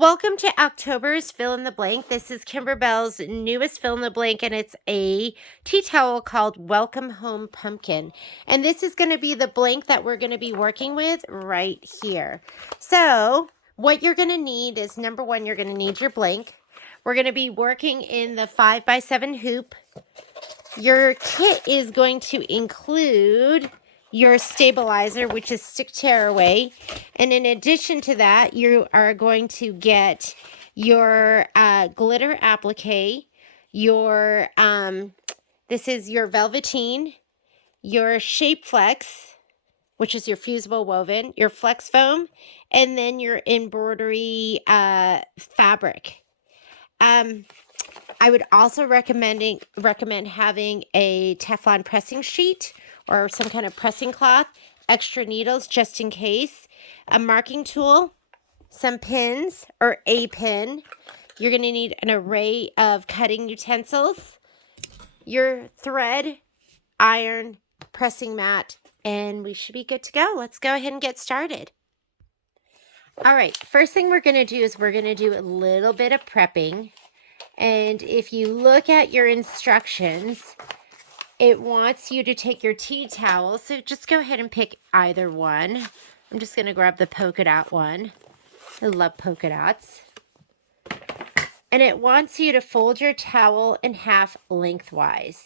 Welcome to October's Fill in the Blank. This is Kimberbell's newest fill in the blank, and it's a tea towel called Welcome Home Pumpkin. And this is going to be the blank that we're going to be working with right here. So what you're going to need is, number one, you're going to need your blank. We're going to be working in the 5x7 hoop. Your kit is going to include your stabilizer, which is Stick Tearaway. And in addition to that, you are going to get your glitter applique, your, this is your velveteen, your Shape Flex, which is your fusible woven, your Flex Foam, and then your embroidery fabric. I would also recommend having a Teflon pressing sheet or some kind of pressing cloth, extra needles just in case, a marking tool, some pins or a pin. You're going to need an array of cutting utensils, your thread, iron, pressing mat, and we should be good to go. Let's go ahead and get started. All right, first thing we're going to do is we're going to do a little bit of prepping. And if you look at your instructions, it wants you to take your tea towel. So just go ahead and pick either one. I'm just going to grab the polka dot one. I love polka dots. And it wants you to fold your towel in half lengthwise.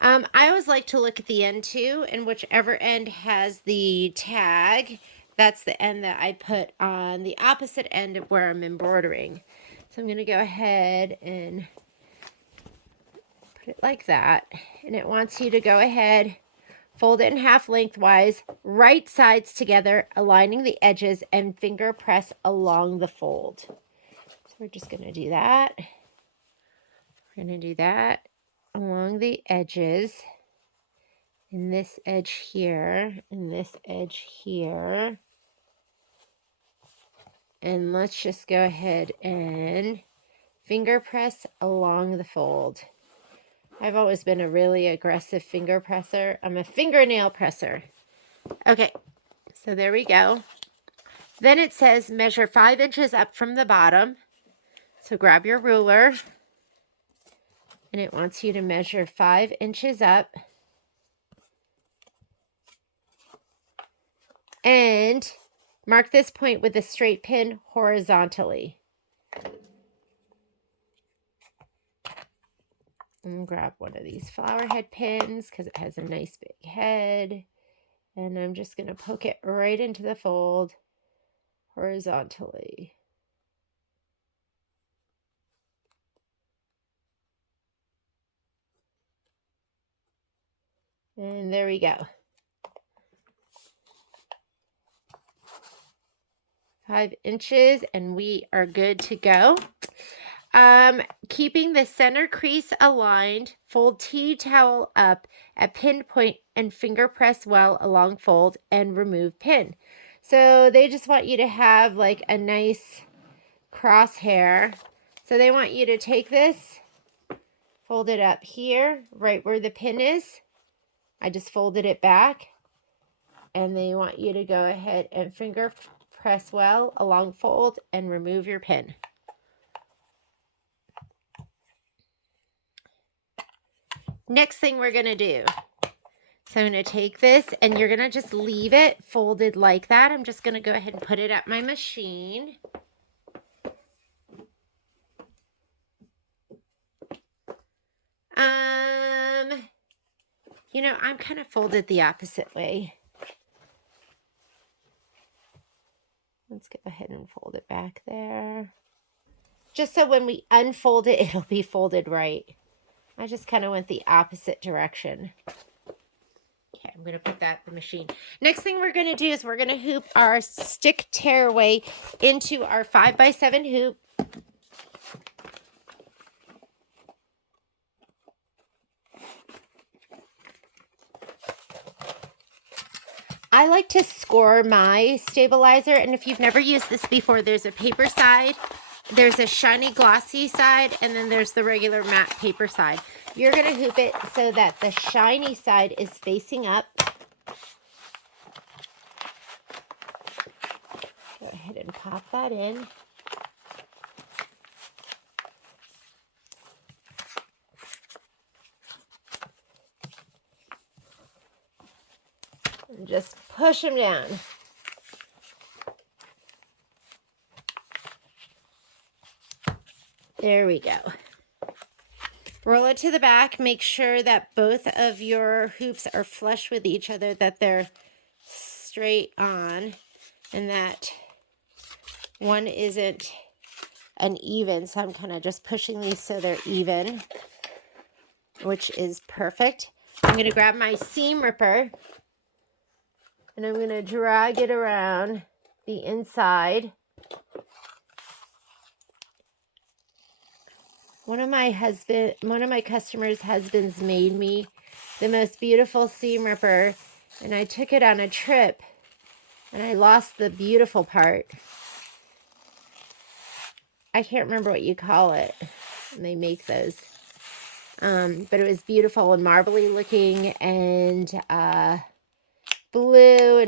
I always like to look at the end too, and whichever end has the tag, that's the end that I put on the opposite end of where I'm embroidering. So I'm going to go ahead and put it like that. And it wants you to go ahead, fold it in half lengthwise, right sides together, aligning the edges, and finger press along the fold. So we're just going to do that. We're going to do that along the edges. And this edge here, and this edge here. And let's just go ahead and finger press along the fold. I've always been a really aggressive finger presser. I'm a fingernail presser. Okay, so there we go. Then it says measure 5 inches up from the bottom. So grab your ruler. And it wants you to measure 5 inches up. And mark this point with a straight pin horizontally. And grab one of these flower head pins because it has a nice big head. And I'm just going to poke it right into the fold horizontally. And there we go. 5 inches, and we are good to go. Keeping the center crease aligned, fold tea towel up at pin point and finger press well along fold and remove pin. So they just want you to have like a nice crosshair. So they want you to take this, fold it up here, right where the pin is. I just folded it back. And they want you to go ahead and finger press well along fold and remove your pin. Next thing we're going to do. So I'm going to take this and you're going to just leave it folded like that. I'm just going to go ahead and put it at my machine. I'm kind of folded the opposite way. Let's go ahead and fold it back there. Just so when we unfold it, it'll be folded right. I just kind of went the opposite direction. Okay, I'm going to put that in the machine. Next thing we're going to do is we're going to hoop our Stick Tearaway into our 5x7 hoop. I like to score my stabilizer, and if you've never used this before, there's a paper side, there's a shiny glossy side, and then there's the regular matte paper side. You're going to hoop it so that the shiny side is facing up. Go ahead and pop that in. just push them down. There we go. Roll it to the back. Make sure that both of your hoops are flush with each other, that they're straight on, and that one isn't uneven. So I'm kind of just pushing these so they're even, which is perfect. I'm going to grab my seam ripper and I'm going to drag it around the inside. One of my customers' husbands made me the most beautiful seam ripper, and I took it on a trip and I lost the beautiful part. I can't remember what you call it. And they make those. But it was beautiful and marbly looking and blue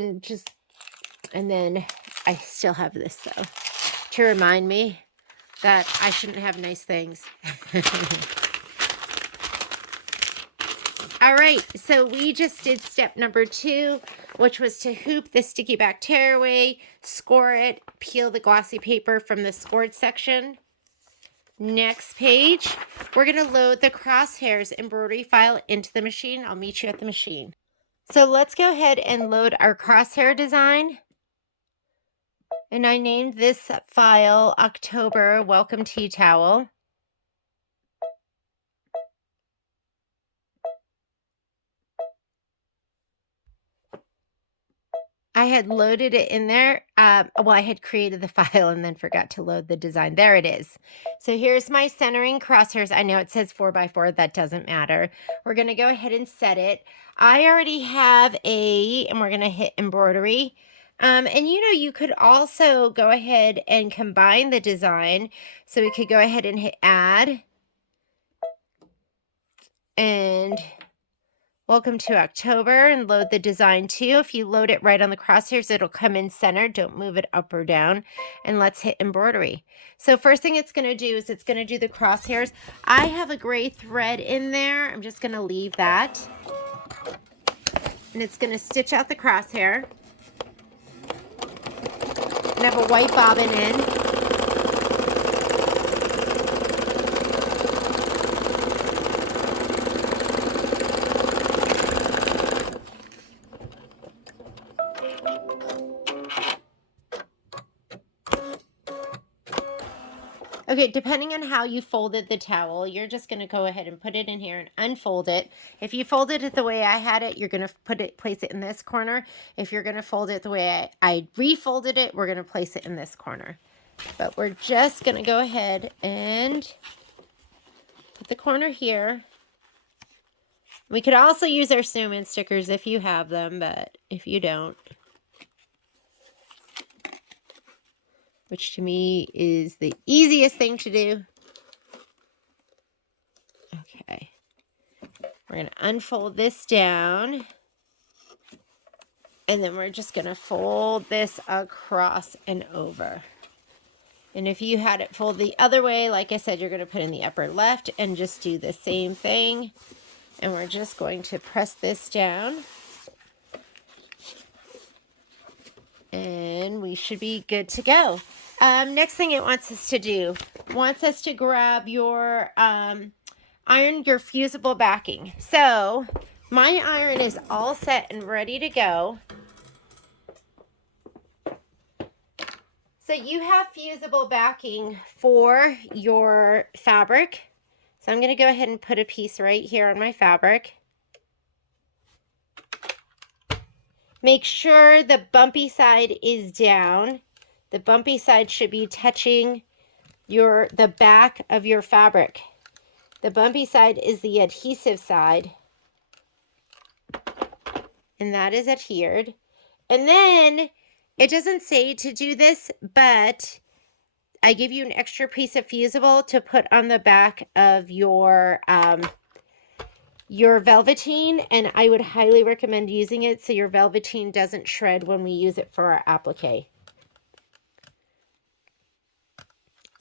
and then I still have this though to remind me that I shouldn't have nice things. All right, so we just did step number 2, which was to hoop the sticky back tearaway, score it, peel the glossy paper from the scored section. Next page, we're going to load the crosshairs embroidery file into the machine. I'll meet you at the machine. So let's go ahead and load our crosshair design. And I named this file October Welcome Tea Towel. I had loaded it in there. Well, I had created the file and then forgot to load the design. There it is. So here's my centering crosshairs. I know it says 4x4. That doesn't matter. We're going to go ahead and set it. I already have and we're going to hit embroidery. And you could also go ahead and combine the design. So we could go ahead and hit add. And welcome to October, and load the design too. If you load it right on the crosshairs, it'll come in center. Don't move it up or down. And let's hit embroidery. So first thing it's going to do is it's going to do the crosshairs. I have a gray thread in there. I'm just going to leave that. And it's going to stitch out the crosshair. And I have a white bobbin in. Okay, depending on how you folded the towel, you're just going to go ahead and put it in here and unfold it. If you folded it the way I had it, you're going to place it in this corner. If you're going to fold it the way I refolded it, we're going to place it in this corner. But we're just going to go ahead and put the corner here. We could also use our snowman stickers if you have them, but if you don't, which to me is the easiest thing to do. Okay. We're going to unfold this down. And then we're just going to fold this across and over. And if you had it fold the other way, like I said, you're going to put in the upper left and just do the same thing. And we're just going to press this down. And we should be good to go. Next thing it wants us to do, wants us to grab your iron, your fusible backing. So my iron is all set and ready to go. So you have fusible backing for your fabric. So I'm going to go ahead and put a piece right here on my fabric. Make sure the bumpy side is down. The bumpy side should be touching the back of your fabric. The bumpy side is the adhesive side. And that is adhered. And then it doesn't say to do this, but I give you an extra piece of fusible to put on the back of your velveteen, and I would highly recommend using it so your velveteen doesn't shred when we use it for our applique.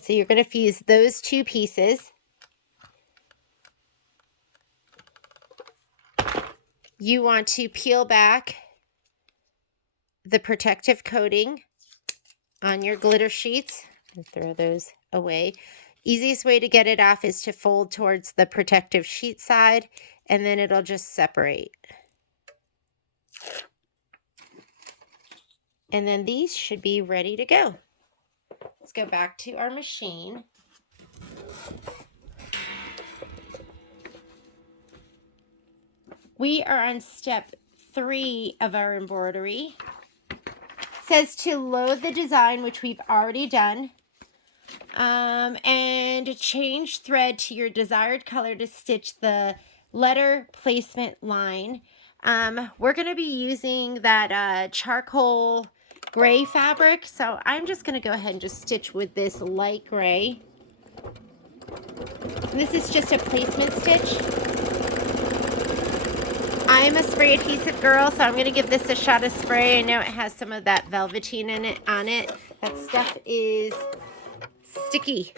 So you're going to fuse those two pieces. You want to peel back the protective coating on your glitter sheets. And throw those away. Easiest way to get it off is to fold towards the protective sheet side, and then it'll just separate. And then these should be ready to go. Let's go back to our machine. We are on step 3 of our embroidery. It says to load the design, which we've already done. And change thread to your desired color to stitch the letter placement line. We're going to be using that charcoal gray fabric, so I'm just going to go ahead and just stitch with this light gray. And this is just a placement stitch. I'm a spray adhesive girl, so I'm going to give this a shot of spray. I know it has some of that velveteen on it. That stuff is sticky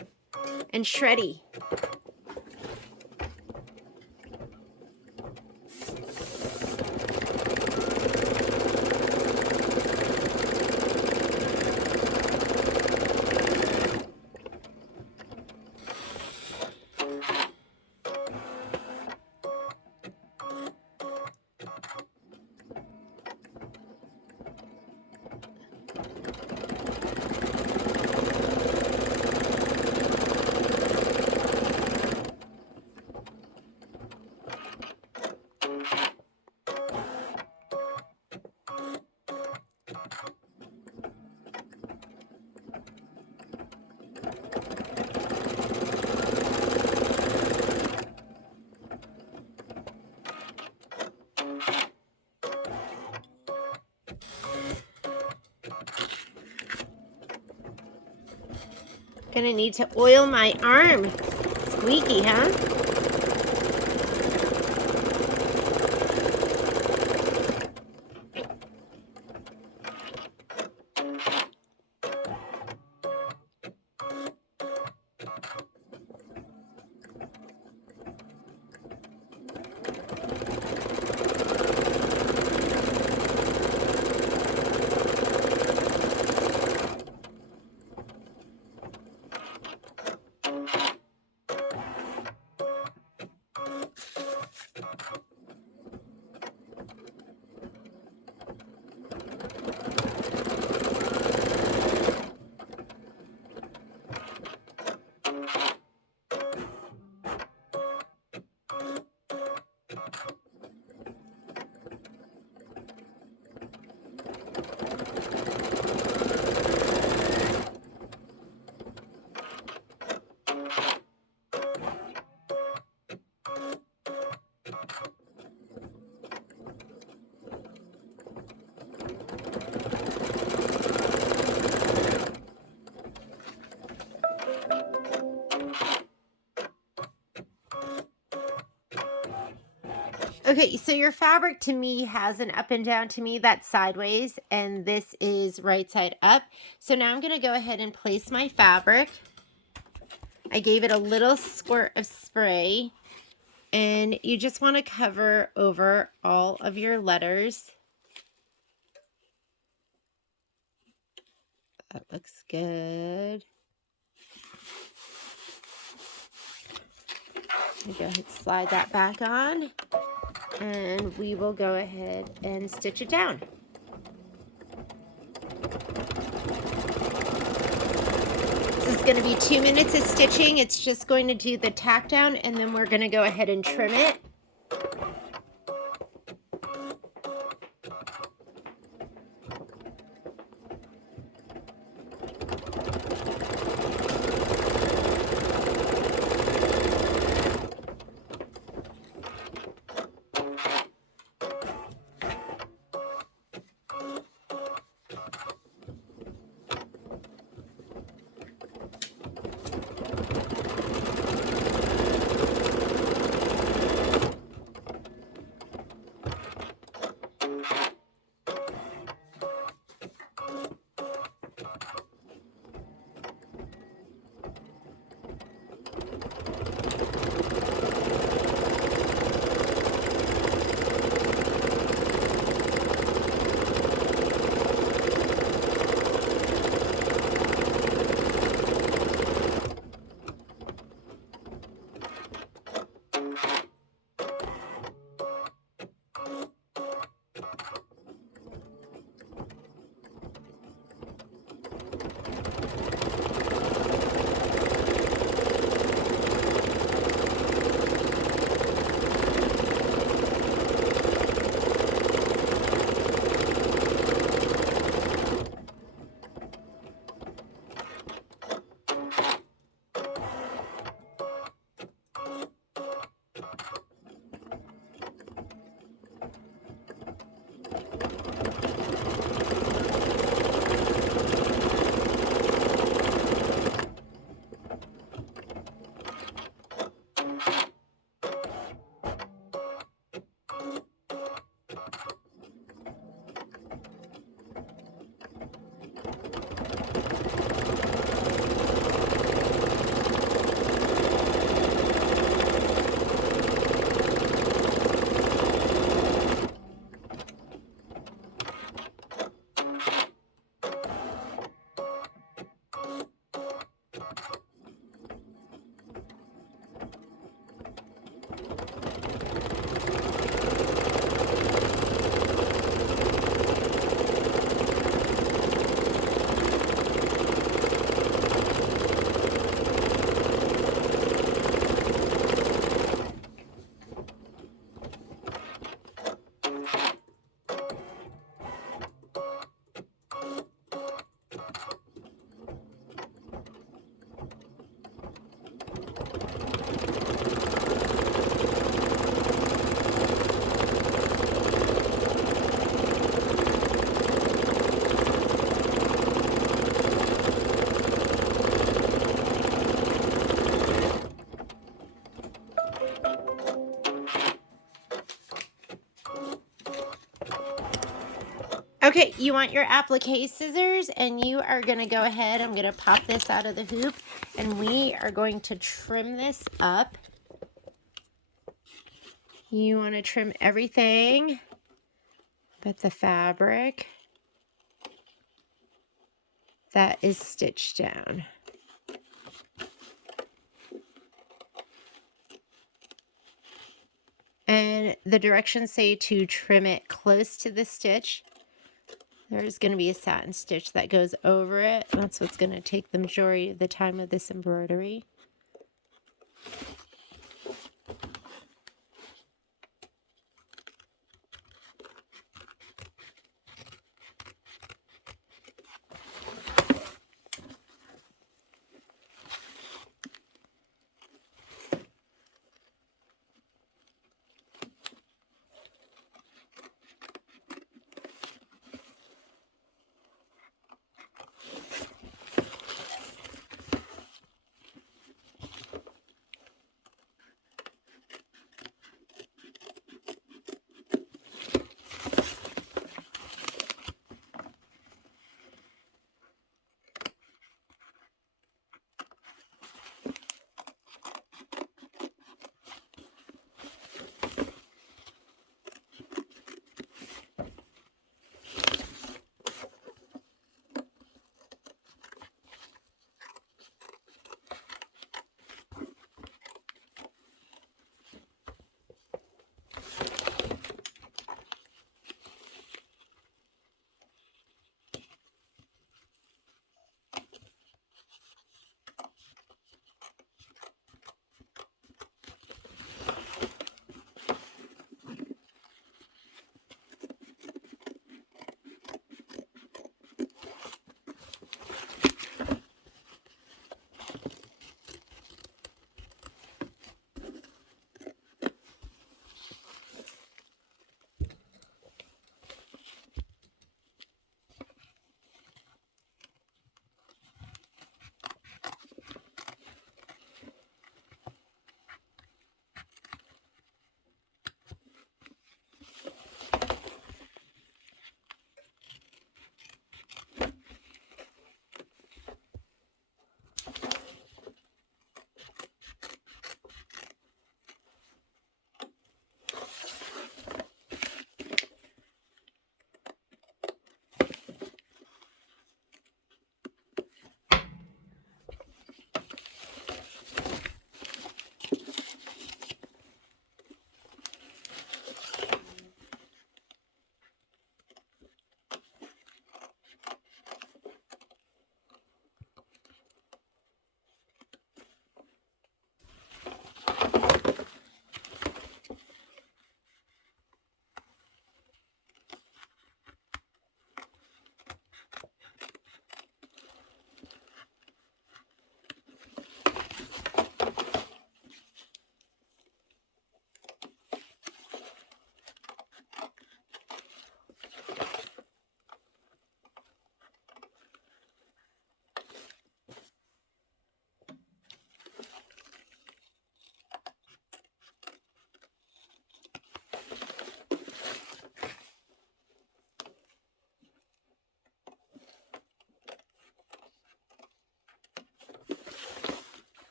and shreddy. Gonna need to oil my arm. Squeaky, huh? Okay, so your fabric to me has an up and down. To me, that's sideways, and this is right side up. So now I'm going to go ahead and place my fabric. I gave it a little squirt of spray, and you just want to cover over all of your letters. That looks good. Go ahead and slide that back on, and we will go ahead and stitch it down. This is going to be 2 minutes of stitching. It's just going to do the tack down, and then we're going to go ahead and trim it. Okay, you want your applique scissors, and you are going to go ahead. I'm going to pop this out of the hoop, and we are going to trim this up. You want to trim everything but the fabric that is stitched down. And the directions say to trim it close to the stitch. There's going to be a satin stitch that goes over it. That's what's going to take the majority of the time of this embroidery.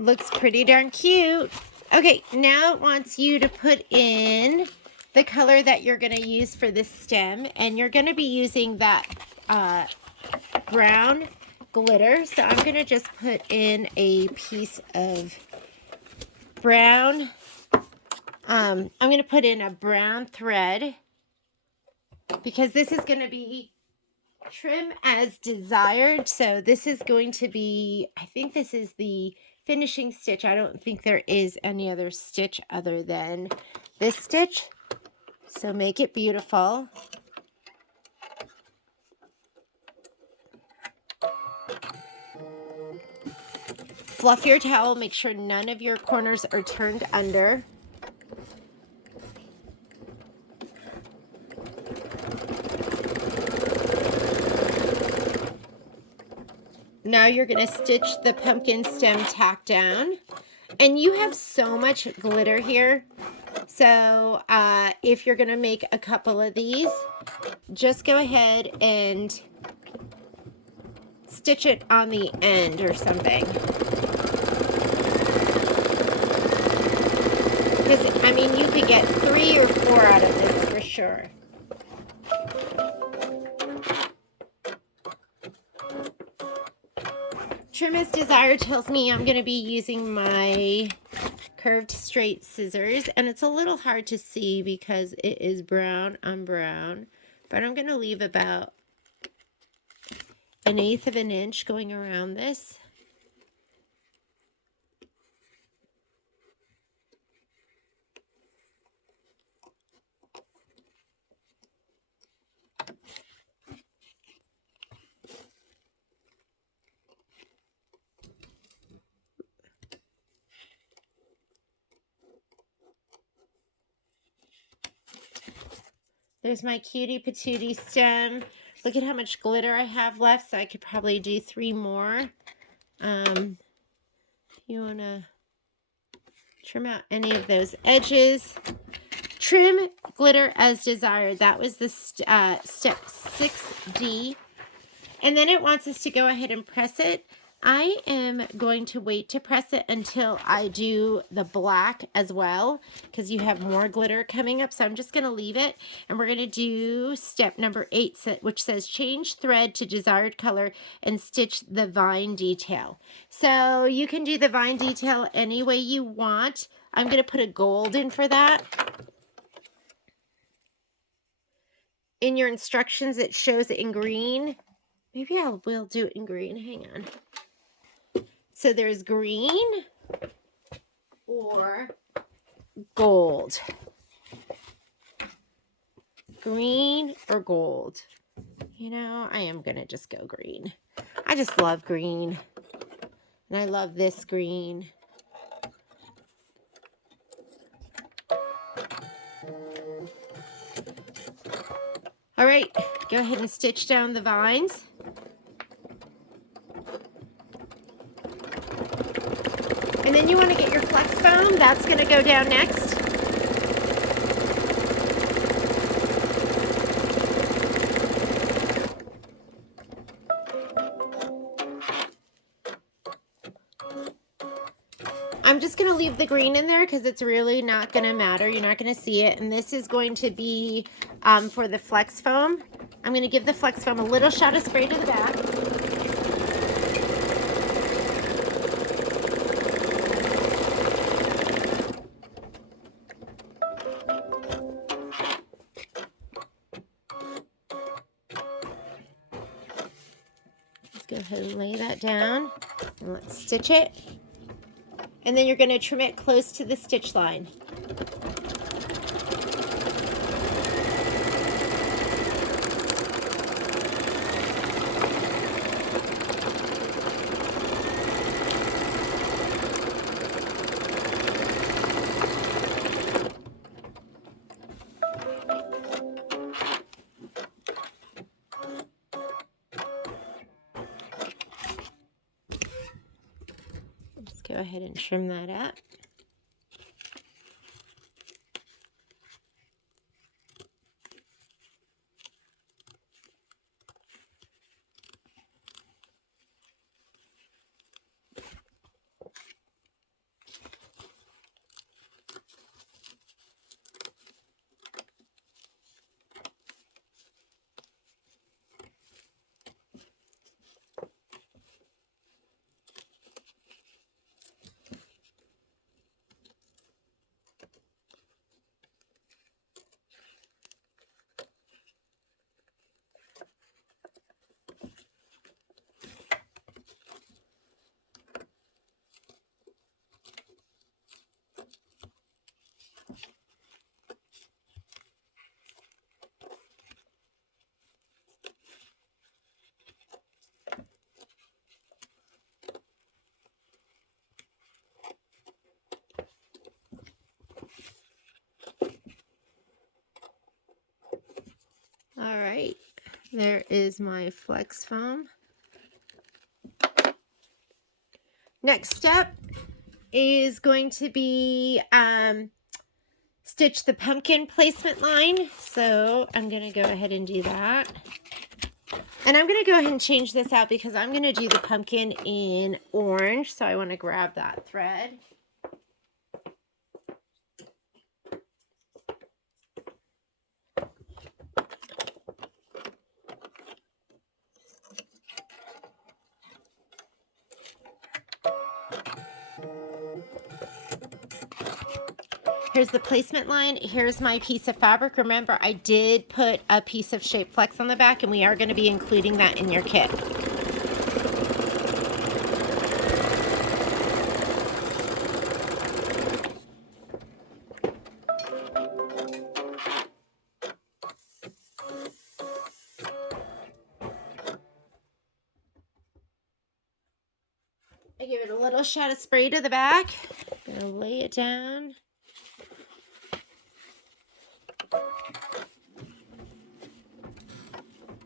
Looks pretty darn cute. Okay, now it wants you to put in the color that you're going to use for this stem, and you're going to be using that brown glitter. So I'm going to just put in a piece of brown. I'm going to put in a brown thread because this is going to be trim as desired. So this is going to be, I think this is the finishing stitch. I don't think there is any other stitch other than this stitch. So make it beautiful. Fluff your towel. Make sure none of your corners are turned under. Now you're going to stitch the pumpkin stem tack down. And you have so much glitter here. So if you're going to make a couple of these, just go ahead and stitch it on the end or something. Because, I mean, you could get 3 or 4 out of this for sure. Trim as desired tells me I'm going to be using my curved straight scissors, and it's a little hard to see because it is brown on brown, but I'm going to leave about 1/8 of an inch going around this. There's my cutie patootie stem. Look at how much glitter I have left, so I could probably do 3 more. You want to trim out any of those edges. Trim glitter as desired. That was the step 6D. And then it wants us to go ahead and press it. I am going to wait to press it until I do the black as well, because you have more glitter coming up. So I'm just going to leave it, and we're going to do step number 8, which says change thread to desired color and stitch the vine detail. So you can do the vine detail any way you want. I'm going to put a gold in for that. In your instructions, it shows it in green. Maybe I will do it in green. Hang on. So there's green or gold. Green or gold. You know, I am going to just go green. I just love green. And I love this green. All right, go ahead and stitch down the vines. And then you want to get your flex foam. That's going to go down next. I'm just going to leave the green in there because it's really not going to matter. You're not going to see it. And this is going to be for the flex foam. I'm going to give the flex foam a little shot of spray to the back. Go ahead and lay that down, and let's stitch it. And then you're going to trim it close to the stitch line. Go ahead and trim that up. There is my flex foam. Next step is going to be stitch the pumpkin placement line. So I'm going to go ahead and do that. And I'm going to go ahead and change this out because I'm going to do the pumpkin in orange. So I want to grab that thread. Here's the placement line. Here's my piece of fabric. Remember, I did put a piece of shape flex on the back, and we are going to be including that in your kit. I give it a little shot of spray to the back. I'm going to lay it down.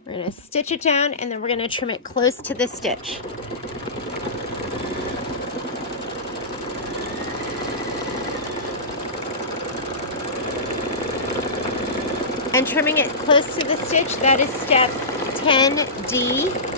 We're going to stitch it down, and then we're going to trim it close to the stitch. And trimming it close to the stitch, that is step 10D.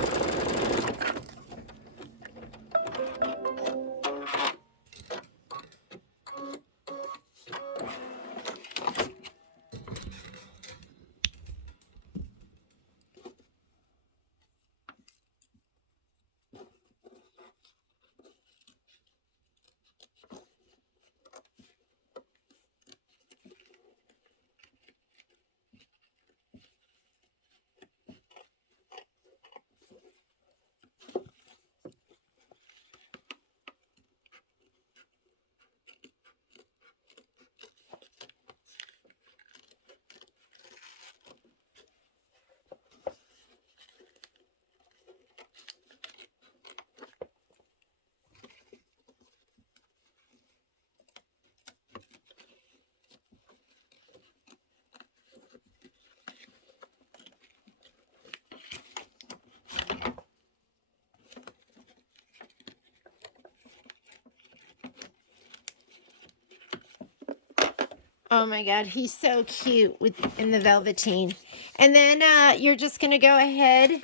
Oh my God, he's so cute in the velveteen. And then you're just going to go ahead.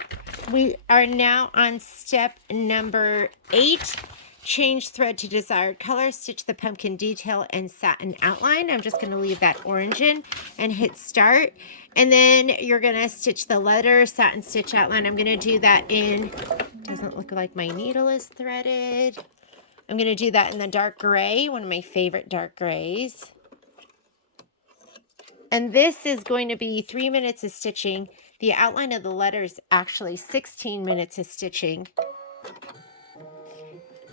We are now on step number 8. Change thread to desired color, stitch the pumpkin detail and satin outline. I'm just going to leave that orange in and hit start. And then you're going to stitch the letter satin stitch outline. I'm going to do that in, doesn't look like my needle is threaded. I'm going to do that in the dark gray, one of my favorite dark grays. And this is going to be 3 minutes of stitching. The outline of the letter is actually 16 minutes of stitching.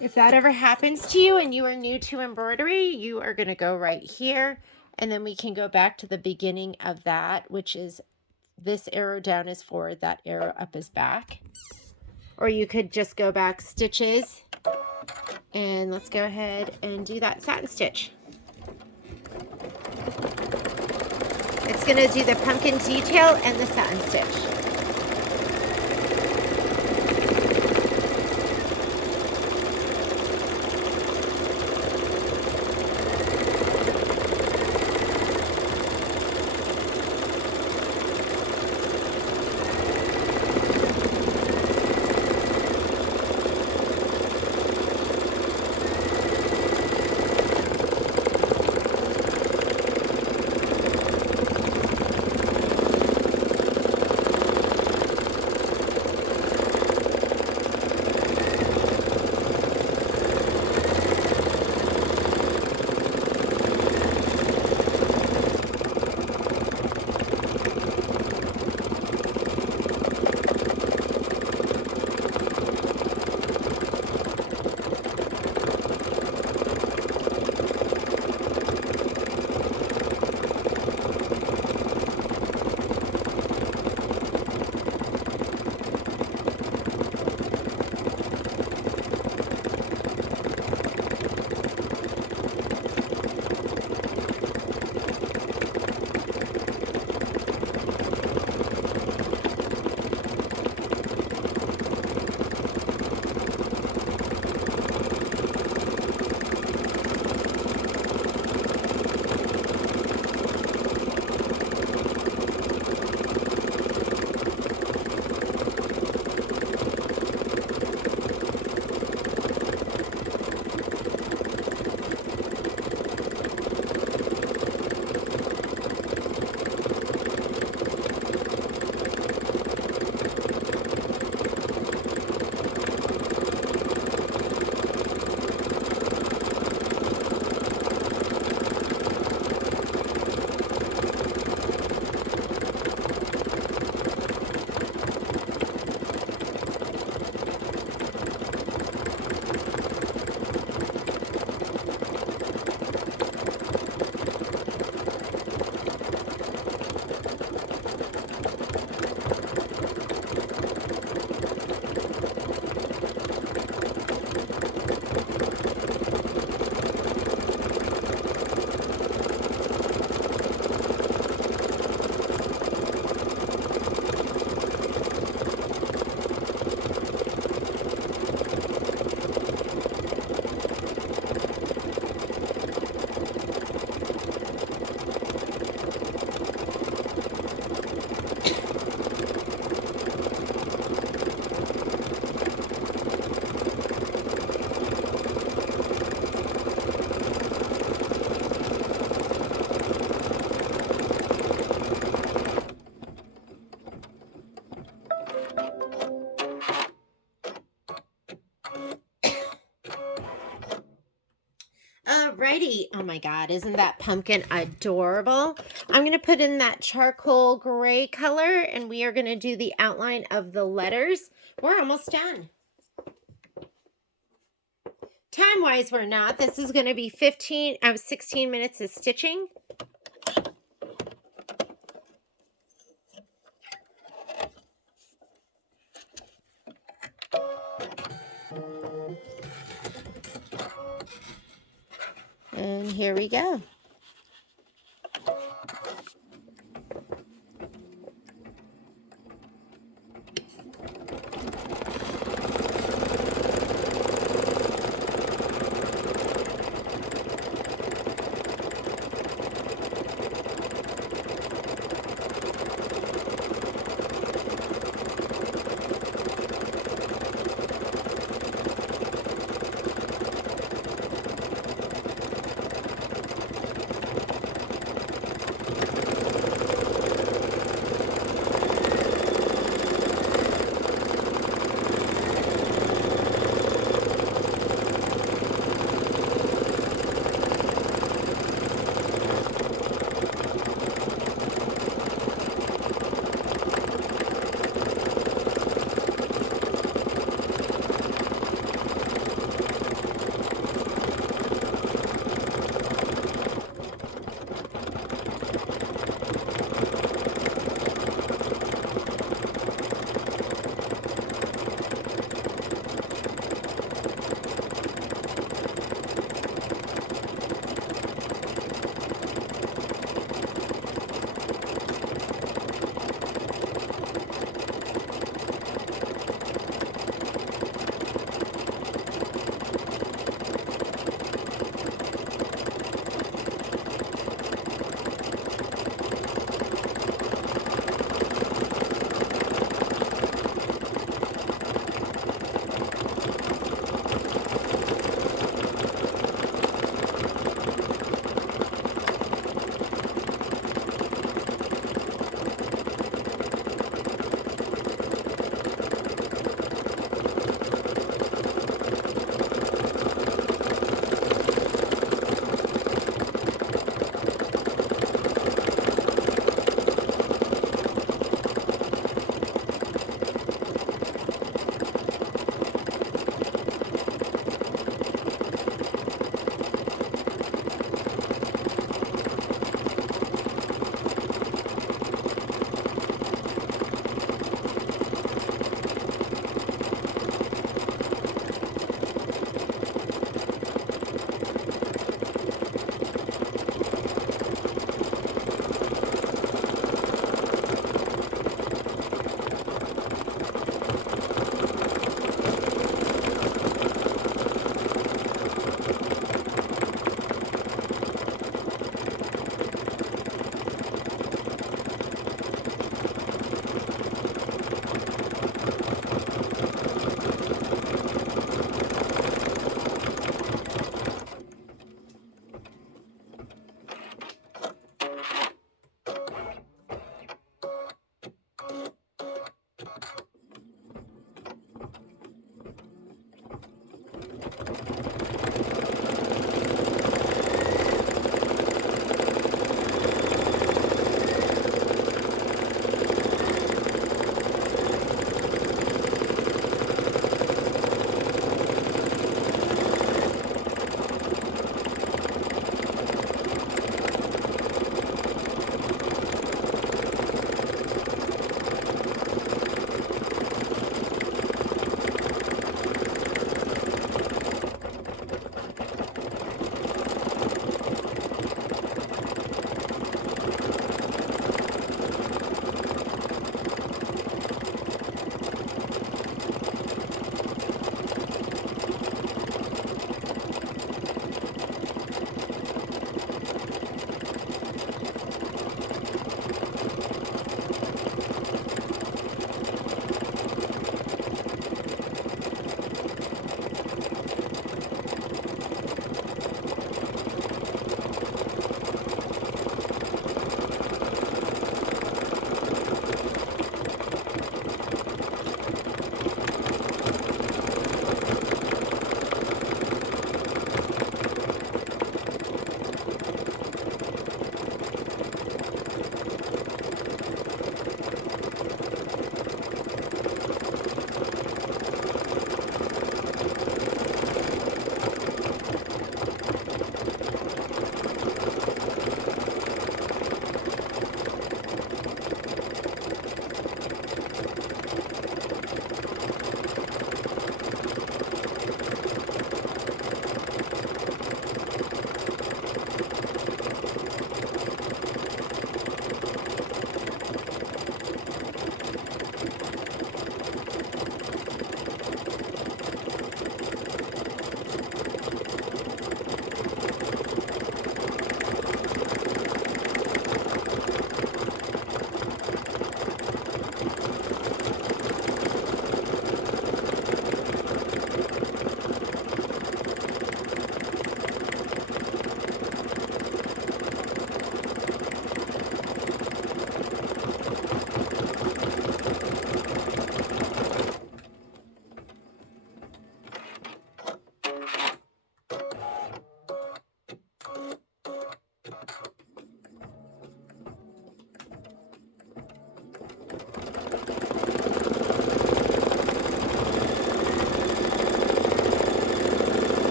If that ever happens to you and you are new to embroidery, you are going to go right here. And then we can go back to the beginning of that, which is this arrow down is forward, that arrow up is back. Or you could just go back stitches. And let's go ahead and do that satin stitch. It's going to do the pumpkin detail and the satin stitch. Alrighty. Oh my God, isn't that pumpkin adorable? I'm going to put in that charcoal gray color and we are going to do the outline of the letters. We're almost done. Time-wise, we're not. This is going to be 16 minutes of stitching. And here we go.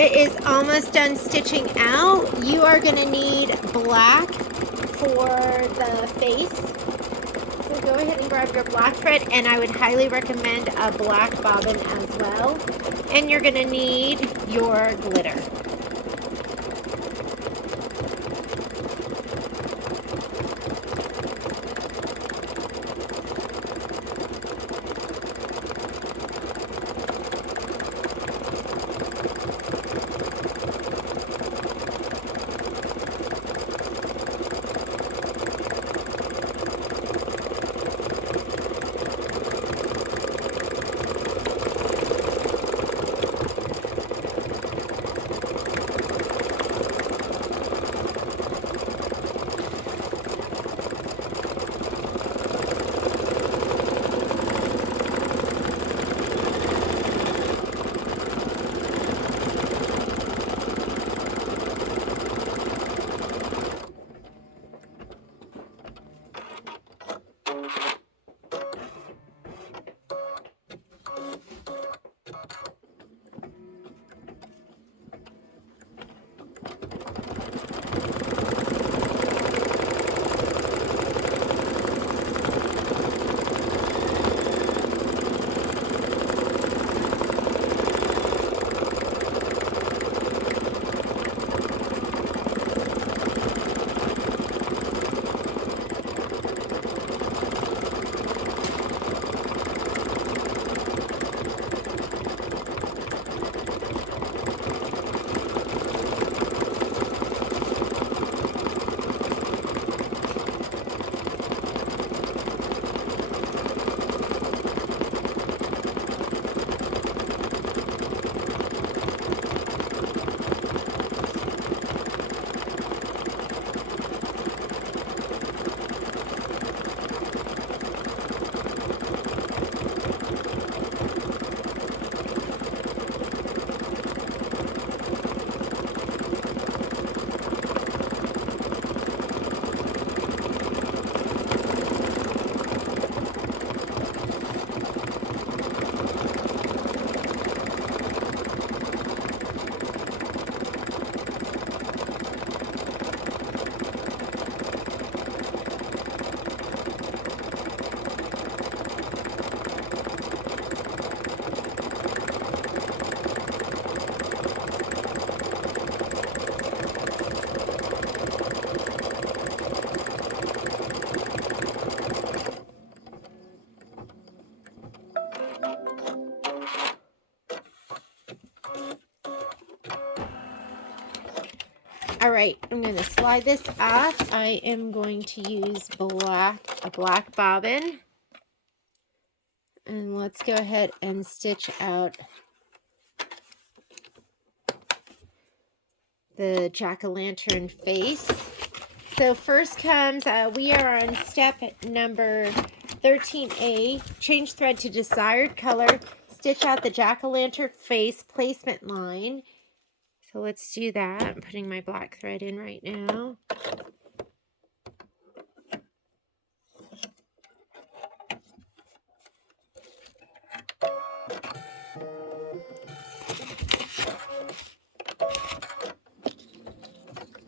It is almost done stitching out. You are going to need black for the face. So go ahead and grab your black thread, and I would highly recommend a black bobbin as well. And you're going to need your glitter. All right, I'm going to slide this off. I am going to use a black bobbin. And let's go ahead and stitch out the jack-o'-lantern face. So first comes, we are on step number 13A. Change thread to desired color. Stitch out the jack-o'-lantern face placement line. So let's do that. I'm putting my black thread in right now.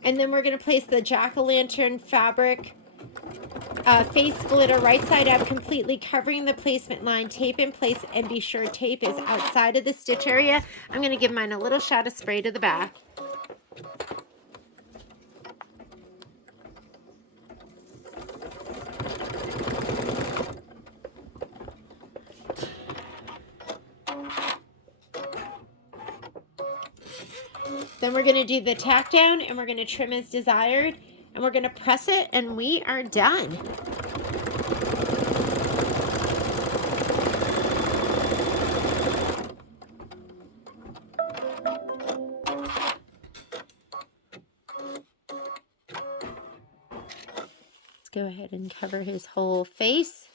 And then we're going to place the jack-o'-lantern fabric face glitter right side up, completely covering the placement line. Tape in place, and be sure tape is outside of the stitch area. I'm going to give mine a little shot of spray to the back. Then we're going to do the tack down, and we're going to trim as desired, and we're going to press it, and we are done. Let's go ahead and cover his whole face.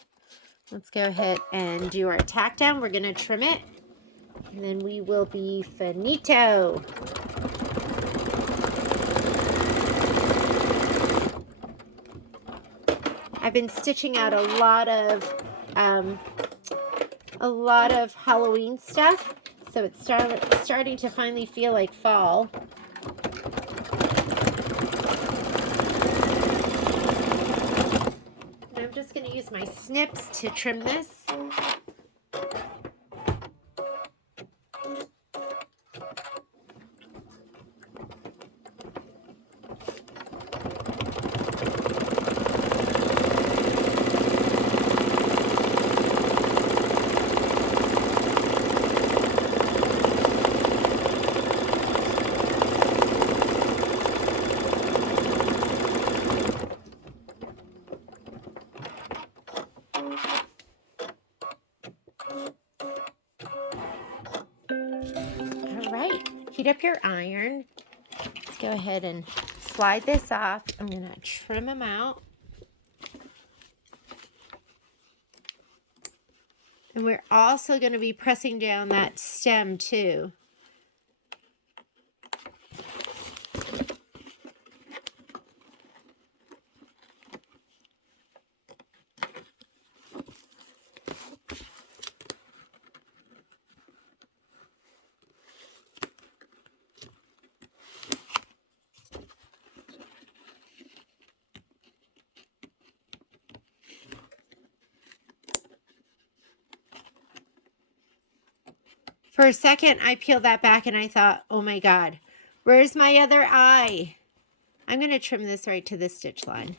Let's go ahead and do our tack down. We're going to trim it, and then we will be finito. I've been stitching out a lot of Halloween stuff. So it's starting to finally feel like fall. And I'm just going to use my snips to trim this. All right, heat up your iron. Let's go ahead and slide this off. I'm going to trim them out. And we're also going to be pressing down that stem too. For a second, I peeled that back and I thought, oh my God, where's my other eye? I'm going to trim this right to the stitch line.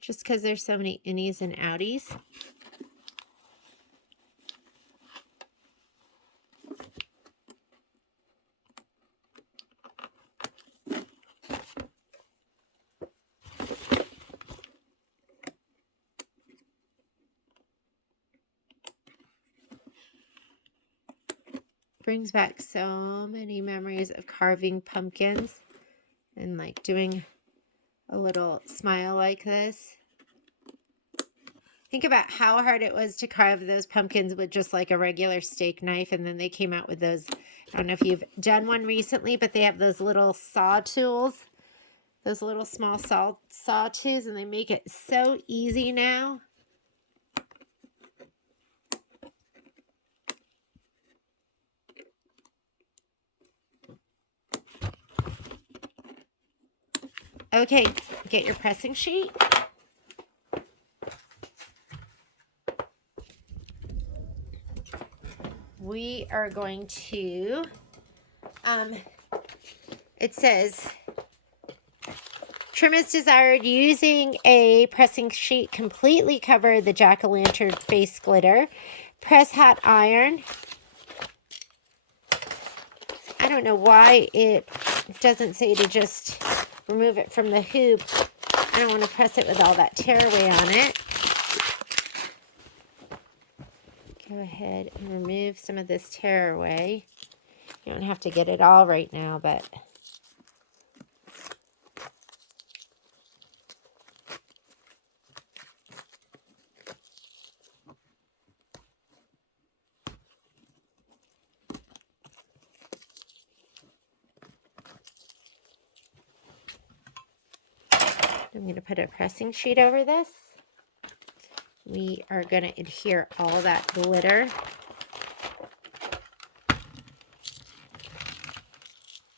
Just because there's so many innies and outies. Brings back so many memories of carving pumpkins and like doing a little smile like this. Think about how hard it was to carve those pumpkins with just like a regular steak knife, and then they came out with those, I don't know if you've done one recently, but they have those little saw tools, those little small saw tools, and they make it so easy now. Okay, get your pressing sheet. We are going to, it says, trim as desired, using a pressing sheet, completely cover the jack-o'-lantern face glitter. Press hot iron. I don't know why it doesn't say to just remove it from the hoop. I don't want to press it with all that tearaway on it. Go ahead and remove some of this tearaway. You don't have to get it all right now, but I'm going to put a pressing sheet over this. We are going to adhere all that glitter. I'm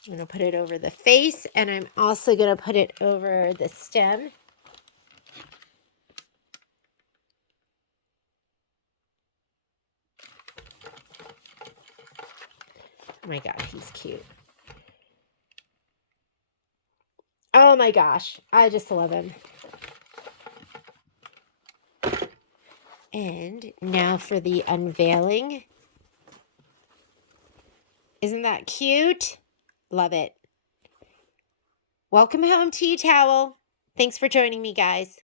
going to put it over the face, and I'm also going to put it over the stem. Oh my God, he's cute. Oh my gosh, I just love him. And now for the unveiling. Isn't that cute? Love it. Welcome home, tea towel. Thanks for joining me, guys.